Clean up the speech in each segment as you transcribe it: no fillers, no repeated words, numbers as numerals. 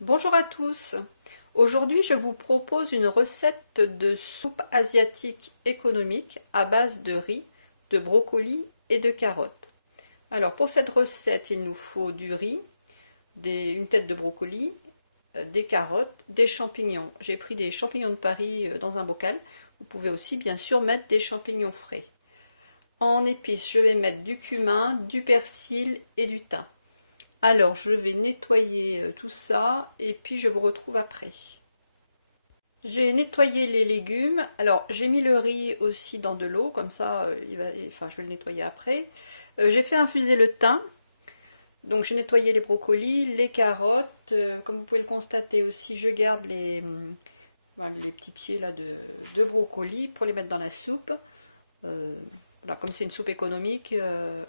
Bonjour à tous. Aujourd'hui, je vous propose une recette de soupe asiatique économique à base de riz, de brocoli et de carottes. Alors pour cette recette, il nous faut du riz, une tête de brocoli, des carottes, des champignons. J'ai pris des champignons de Paris dans un bocal. Vous pouvez aussi bien sûr mettre des champignons frais. En épices, je vais mettre du cumin, du persil et du thym. Alors, je vais nettoyer tout ça et puis je vous retrouve après. J'ai nettoyé les légumes. Alors, j'ai mis le riz aussi dans de l'eau, comme ça, je vais le nettoyer après. J'ai fait infuser le thym. Donc, j'ai nettoyé les brocolis, les carottes. Comme vous pouvez le constater aussi, je garde les petits pieds là de brocolis pour les mettre dans la soupe. Voilà, comme c'est une soupe économique, il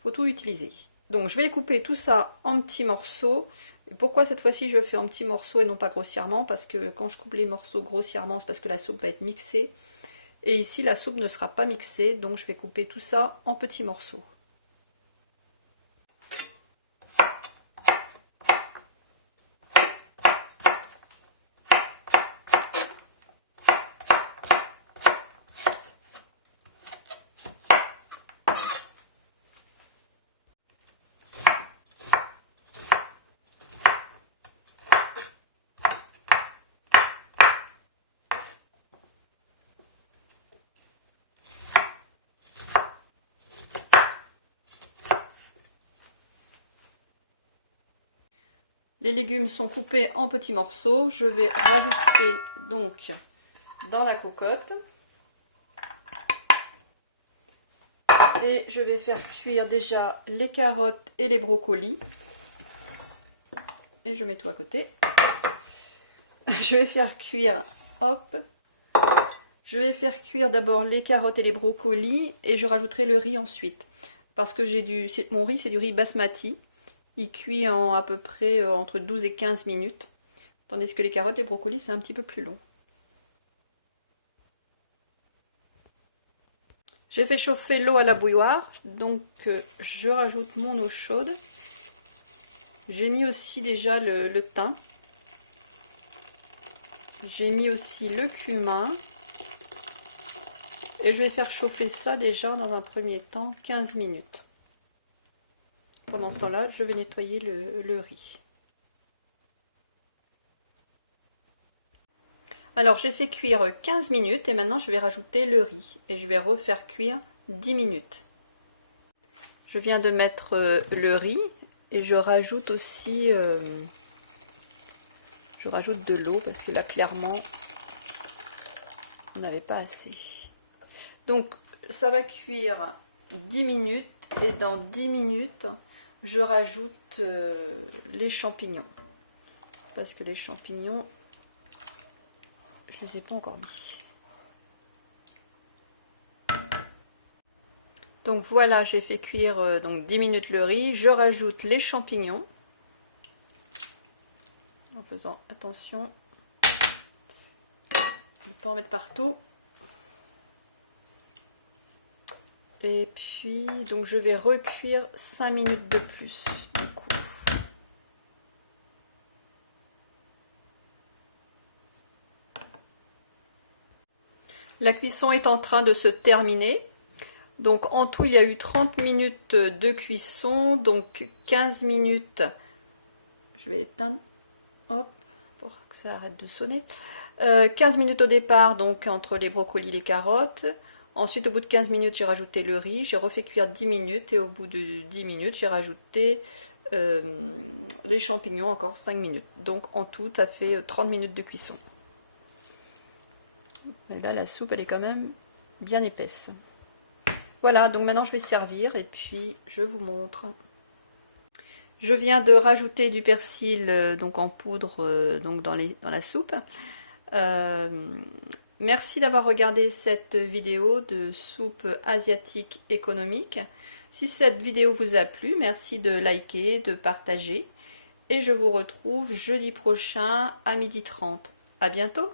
faut tout utiliser. Donc je vais couper tout ça en petits morceaux. Et pourquoi cette fois-ci je fais en petits morceaux et non pas grossièrement? Parce que quand je coupe les morceaux grossièrement, c'est parce que la soupe va être mixée. Et ici la soupe ne sera pas mixée, donc je vais couper tout ça en petits morceaux. Les légumes sont coupés en petits morceaux. Je vais rajouter donc dans la cocotte. Et je vais faire cuire déjà les carottes et les brocolis. Et je mets tout à côté. Je vais faire cuire, hop. Je vais faire cuire d'abord les carottes et les brocolis et je rajouterai le riz ensuite. Parce que mon riz c'est du riz basmati. Il cuit en à peu près entre 12 et 15 minutes. Tandis que les carottes et les brocolis, c'est un petit peu plus long. J'ai fait chauffer l'eau à la bouilloire. Donc je rajoute mon eau chaude. J'ai mis aussi déjà le thym. J'ai mis aussi le cumin. Et je vais faire chauffer ça déjà dans un premier temps 15 minutes. Pendant ce temps-là, je vais nettoyer le riz. Alors, j'ai fait cuire 15 minutes et maintenant je vais rajouter le riz. Et je vais refaire cuire 10 minutes. Je viens de mettre le riz et je rajoute aussi je rajoute de l'eau parce que là, clairement, on n'avait pas assez. Donc, ça va cuire 10 minutes et dans 10 minutes, je rajoute les champignons. Parce que les champignons, je les ai pas encore mis. Donc voilà, j'ai fait cuire donc 10 minutes le riz. Je rajoute les champignons. En faisant attention de ne pas en mettre partout. Et puis, donc je vais recuire 5 minutes de plus, du coup. La cuisson est en train de se terminer. Donc en tout, il y a eu 30 minutes de cuisson, donc 15 minutes. Je vais éteindre, hop, pour que ça arrête de sonner. 15 minutes au départ, donc entre les brocolis et les carottes. Ensuite, au bout de 15 minutes, j'ai rajouté le riz, j'ai refait cuire 10 minutes et au bout de 10 minutes, j'ai rajouté les champignons, encore 5 minutes. Donc en tout, ça fait 30 minutes de cuisson. Mais là, la soupe, elle est quand même bien épaisse. Voilà, donc maintenant je vais servir et puis je vous montre. Je viens de rajouter du persil donc en poudre donc dans la soupe. Merci d'avoir regardé cette vidéo de soupe asiatique économique. Si cette vidéo vous a plu, merci de liker, de partager. Et je vous retrouve jeudi prochain à 12h30. À bientôt!